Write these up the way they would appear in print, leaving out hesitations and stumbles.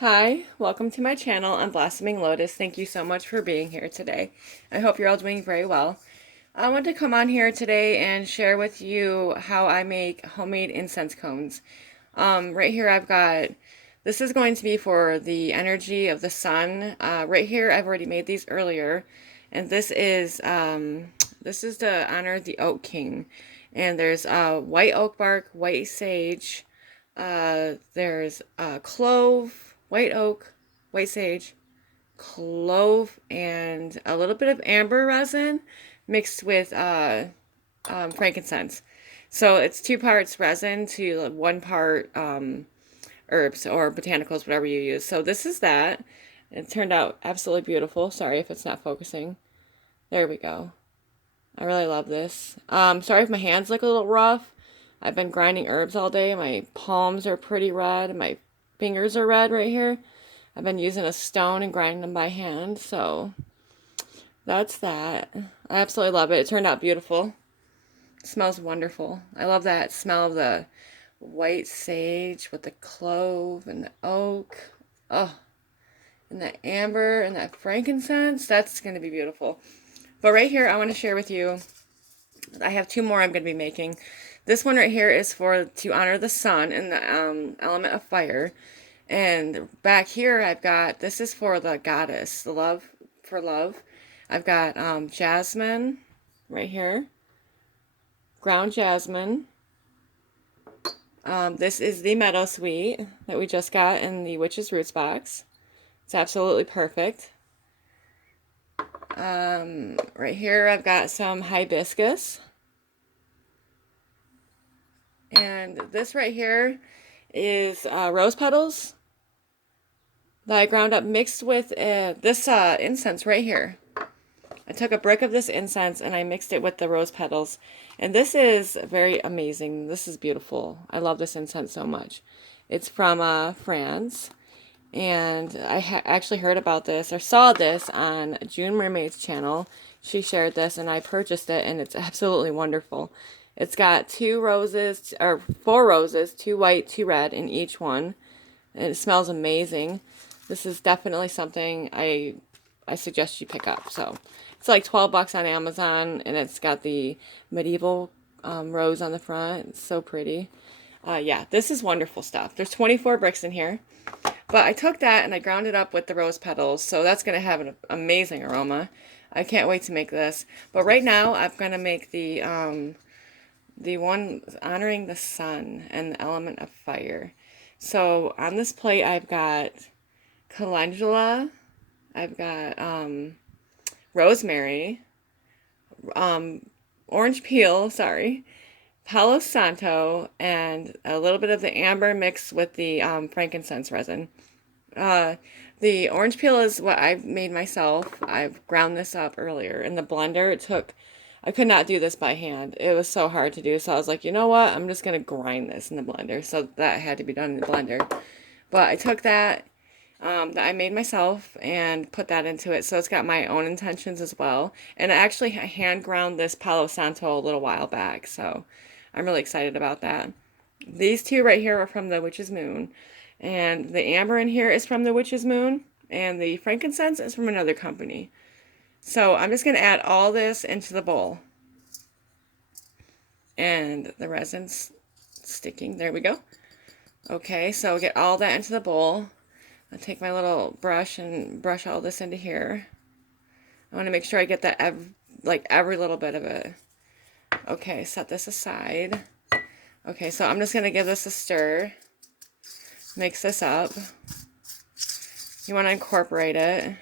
Hi, welcome to my channel. I'm Blossoming Lotus. Thank you so much for being here today. I hope you're all doing very well. I want to come on here today and share with you how I make homemade incense cones. Right here I've got, this is going to be for the energy of the sun. Right here I've already made these earlier, and this is to honor the Oak King. And there's white oak bark, white sage, there's clove, white oak, white sage, clove, and a little bit of amber resin mixed with frankincense. So it's 2 parts resin to 1 part herbs or botanicals, whatever you use. So this is that. It turned out absolutely beautiful. Sorry if it's not focusing. There we go. I really love this. Sorry if my hands look a little rough. I've been grinding herbs all day. My palms are pretty red. My fingers are red right here. I've been using a stone and grinding them by hand. So that's that. I absolutely love it. It turned out beautiful. It smells wonderful. I love that smell of the white sage with the clove and the oak. Oh, and the amber and that frankincense. That's going to be beautiful. But right here, I want to share with you, I have 2 more I'm going to be making. This one right here is to honor the sun and the element of fire. And back here, I've got, this is for the goddess, the love, for love. I've got jasmine right here, ground jasmine. This is the meadowsweet that we just got in the Witch's Roots box. It's absolutely perfect. Right here, I've got some hibiscus. And this right here is rose petals that I ground up mixed with this incense right here. I took a brick of this incense and I mixed it with the rose petals. And this is very amazing. This is beautiful. I love this incense so much. It's from France. And I actually heard about this or saw this on June Mermaid's channel. She shared this and I purchased it, and it's absolutely wonderful. It's got 2 roses, or 4 roses, 2 white, 2 red in each one. And it smells amazing. This is definitely something I suggest you pick up. So it's like $12 on Amazon, and it's got the medieval rose on the front. It's so pretty. Yeah, this is wonderful stuff. There's 24 bricks in here. But I took that and I ground it up with the rose petals, so that's going to have an amazing aroma. I can't wait to make this. But right now, I'm going to make the one honoring the sun and the element of fire. So on this plate, I've got calendula, I've got rosemary, orange peel, sorry, Palo Santo, and a little bit of the amber mixed with the frankincense resin. The orange peel is what I've made myself. I've ground this up earlier in the blender. I could not do this by hand. It was so hard to do. So I was like, you know what? I'm just going to grind this in the blender. So that had to be done in the blender. But I took that I made myself and put that into it. So it's got my own intentions as well. And I actually hand ground this Palo Santo a little while back. So I'm really excited about that. These 2 right here are from the Witch's Moon. And the amber in here is from the Witch's Moon. And the frankincense is from another company. So I'm just going to add all this into the bowl. And the resin's sticking. There we go. Okay, so get all that into the bowl. I'll take my little brush and brush all this into here. I want to make sure I get that every little bit of it. Okay, set this aside. Okay, so I'm just going to give this a stir. Mix this up. You want to incorporate it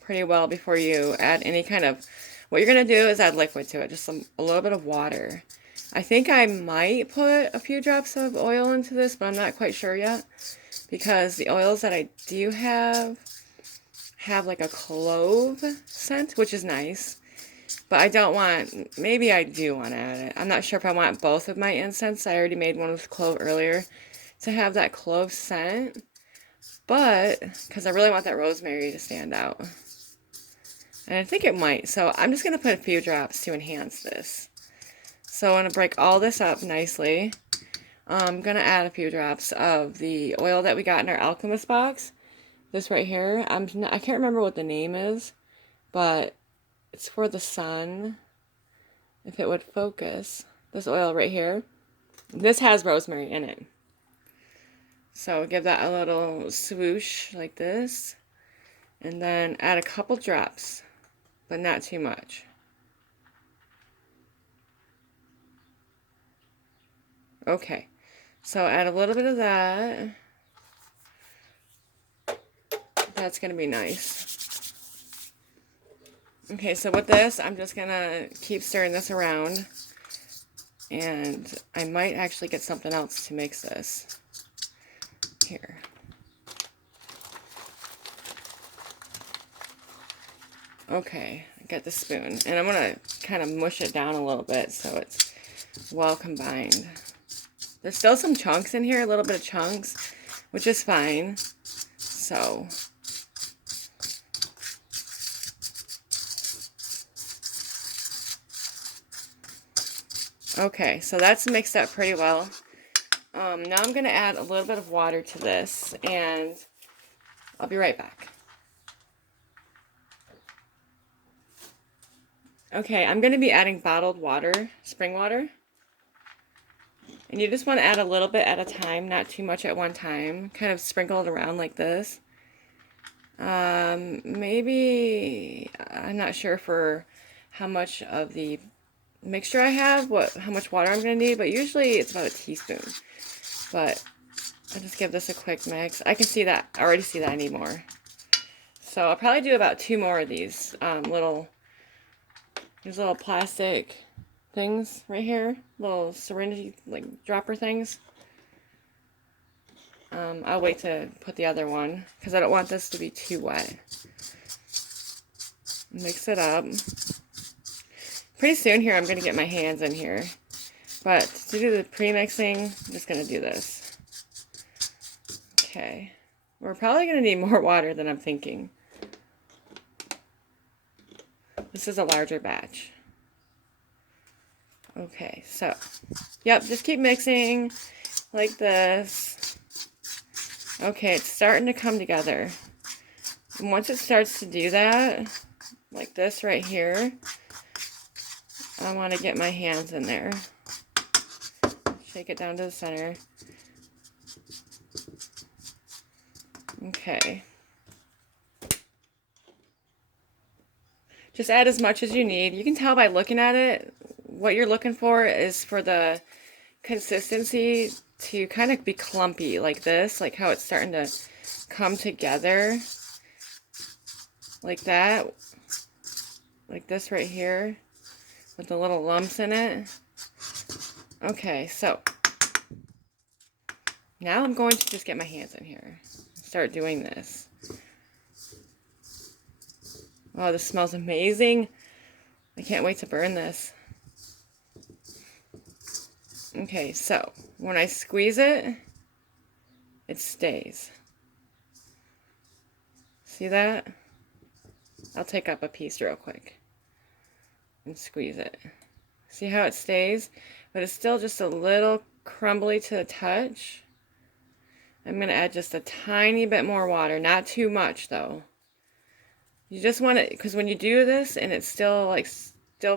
pretty well before you add any kind of... What you're going to do is add liquid to it, just a little bit of water. I think I might put a few drops of oil into this, but I'm not quite sure yet. Because the oils that I do have like a clove scent, which is nice. But I don't want, maybe I do want to add it. I'm not sure if I want both of my incense. I already made one with clove earlier to have that clove scent. But, because I really want that rosemary to stand out. And I think it might. So I'm just going to put a few drops to enhance this. So I'm going to break all this up nicely. I'm going to add a few drops of the oil that we got in our Alchemist box. This right here, I can't remember what the name is, but it's for the sun. If it would focus, this oil right here, this has rosemary in it. So give that a little swoosh like this, and then add a couple drops, but not too much. Okay, so add a little bit of that. That's gonna be nice. Okay, so with this, I'm just gonna keep stirring this around, and I might actually get something else to mix this. Here. Okay, I got the spoon, and I'm gonna kind of mush it down a little bit so it's well combined. There's still some chunks in here, a little bit of chunks, which is fine. So, okay, so that's mixed up pretty well. Now I'm gonna add a little bit of water to this, and I'll be right back. Okay, I'm gonna be adding bottled water, spring water. And you just want to add a little bit at a time, not too much at one time. Kind of sprinkle it around like this. Maybe, I'm not sure for how much of the mixture I have, how much water I'm going to need, but usually it's about a teaspoon. But I'll just give this a quick mix. I can see that, I already see that I need more. So I'll probably do about 2 more of these these little plastic things right here, little syringe like dropper things. I'll wait to put the other one because I don't want this to be too wet. Mix it up. Pretty soon here I'm going to get my hands in here, but to do the pre-mixing I'm just going to do this. Okay, we're probably going to need more water than I'm thinking. This is a larger batch. Okay, so, yep, just keep mixing like this. Okay, it's starting to come together. And once it starts to do that, like this right here, I want to get my hands in there. Shake it down to the center. Okay. Just add as much as you need. You can tell by looking at it, what you're looking for is for the consistency to kind of be clumpy like this, like how it's starting to come together like that, like this right here with the little lumps in it. Okay, so now I'm going to just get my hands in here and start doing this. Oh, this smells amazing. I can't wait to burn this. Okay, so when I squeeze it, it stays. See that? I'll take up a piece real quick and squeeze it. See how it stays? But it's still just a little crumbly to the touch. I'm going to add just a tiny bit more water, not too much though. You just want it, because when you do this and it's still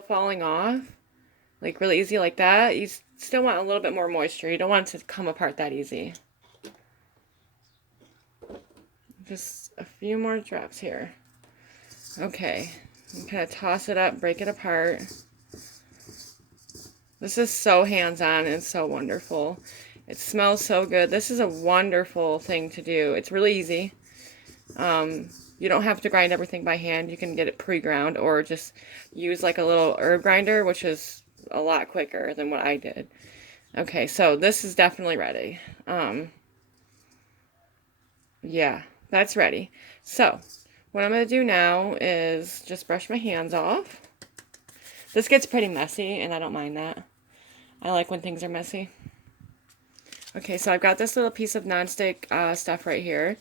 falling off, like really easy like that, you still want a little bit more moisture. You don't want it to come apart that easy. Just a few more drops here. Okay, and kind of toss it up, break it apart. This is so hands-on and so wonderful. It smells so good. This is a wonderful thing to do. It's really easy. You don't have to grind everything by hand. You can get it pre-ground or just use like a little herb grinder, which is a lot quicker than what I did. Okay, so this is definitely ready. Yeah, that's ready. So what I'm going to do now is just brush my hands off. This gets pretty messy, and I don't mind that. I like when things are messy. Okay, so I've got this little piece of nonstick stuff right here.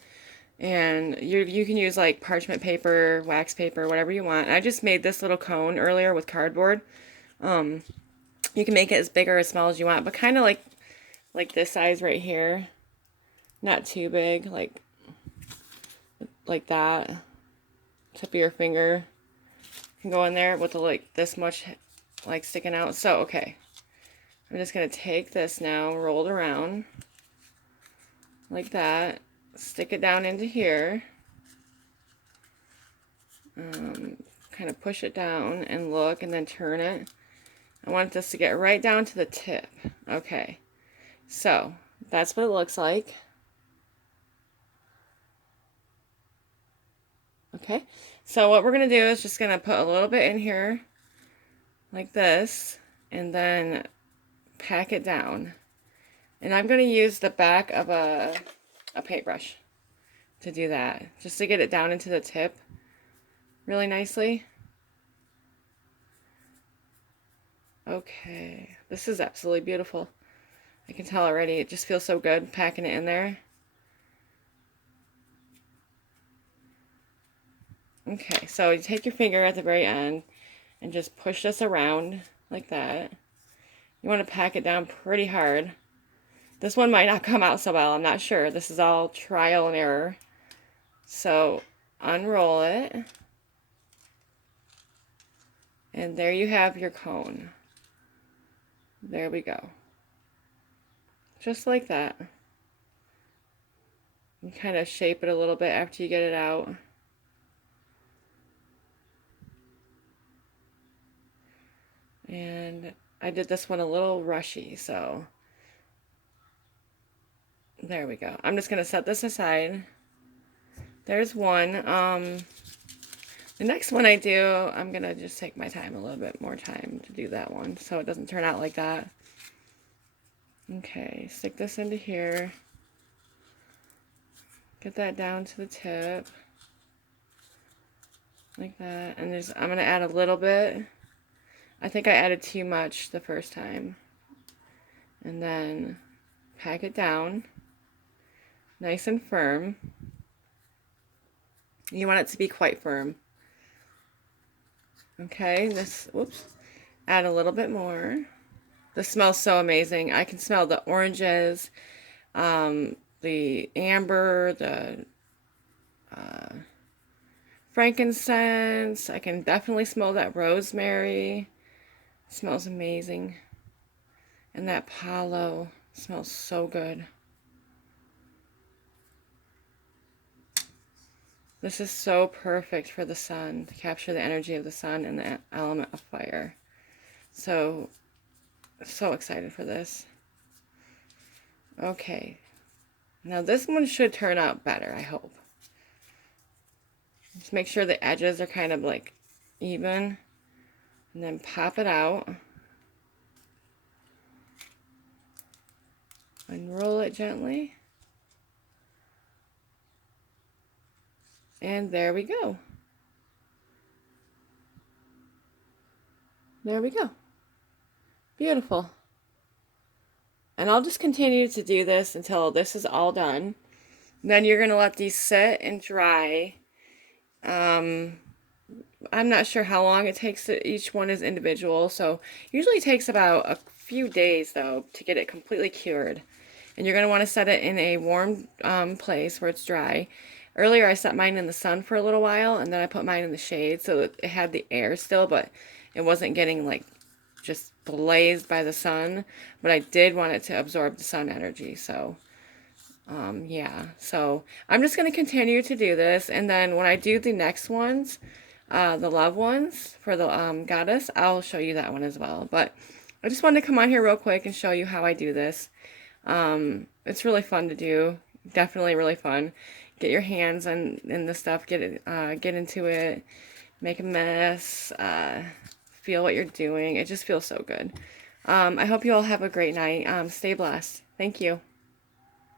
And you can use like parchment paper, wax paper, whatever you want. I just made this little cone earlier with cardboard. You can make it as big or as small as you want, but kind of like this size right here. Not too big, like like that. Tip of your finger can go in there with like this much like sticking out. So, okay. I'm just going to take this now, roll it around like that. Stick it down into here. Kind of push it down and look and then turn it. I want this to get right down to the tip. Okay. So, that's what it looks like. Okay, so what we're going to do is just going to put a little bit in here, like this, and then pack it down. And I'm going to use the back of a paintbrush to do that, just to get it down into the tip really nicely. Okay, this is absolutely beautiful. I can tell already, it just feels so good packing it in there. Okay, so you take your finger at the very end and just push this around like that. You want to pack it down pretty hard. This one might not come out so well, I'm not sure. This is all trial and error. So unroll it. And there you have your cone. There we go. Just like that. You kind of shape it a little bit after you get it out. And I did this one a little rushy, so there we go. I'm just going to set this aside. There's one. The next one I do, I'm going to just take my time, a little bit more time to do that one so it doesn't turn out like that. Okay, stick this into here. Get that down to the tip. Like that. And I'm going to add a little bit. I think I added too much the first time. And then pack it down. Nice and firm. You want it to be quite firm. Okay, whoops. Add a little bit more. This smells so amazing. I can smell the oranges, the amber, the frankincense. I can definitely smell that rosemary. It smells amazing. And that palo smells so good. This is so perfect for the sun, to capture the energy of the sun and the element of fire. So excited for this. Okay. Now this one should turn out better, I hope. Just make sure the edges are kind of like even. And then pop it out. Unroll it gently. And there we go. There we go. Beautiful. And I'll just continue to do this until this is all done. Then you're going to let these sit and dry. I'm not sure how long it takes. Each one is individual. So usually it takes about a few days, though, to get it completely cured. And you're going to want to set it in a warm place where it's dry. Earlier I set mine in the sun for a little while, and then I put mine in the shade so that it had the air still, but it wasn't getting like just blazed by the sun. But I did want it to absorb the sun energy, so yeah. So I'm just going to continue to do this, and then when I do the next ones, the love ones for the goddess, I'll show you that one as well. But I just wanted to come on here real quick and show you how I do this. It's really fun to do. Definitely really fun. Get your hands in the stuff, get into it, make a mess, feel what you're doing. It just feels so good. I hope you all have a great night. Stay blessed. Thank you.